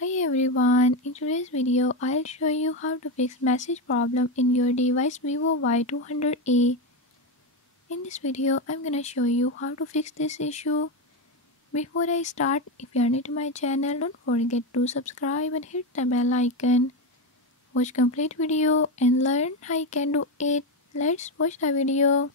Hi everyone, in today's video I'll show you how to fix message problem in your device Vivo Y200e. In this video I'm gonna show you how to fix this issue. Before I start, if you are new to my channel, don't forget to subscribe and hit the bell icon. Watch complete video and learn how you can do it. Let's watch the video.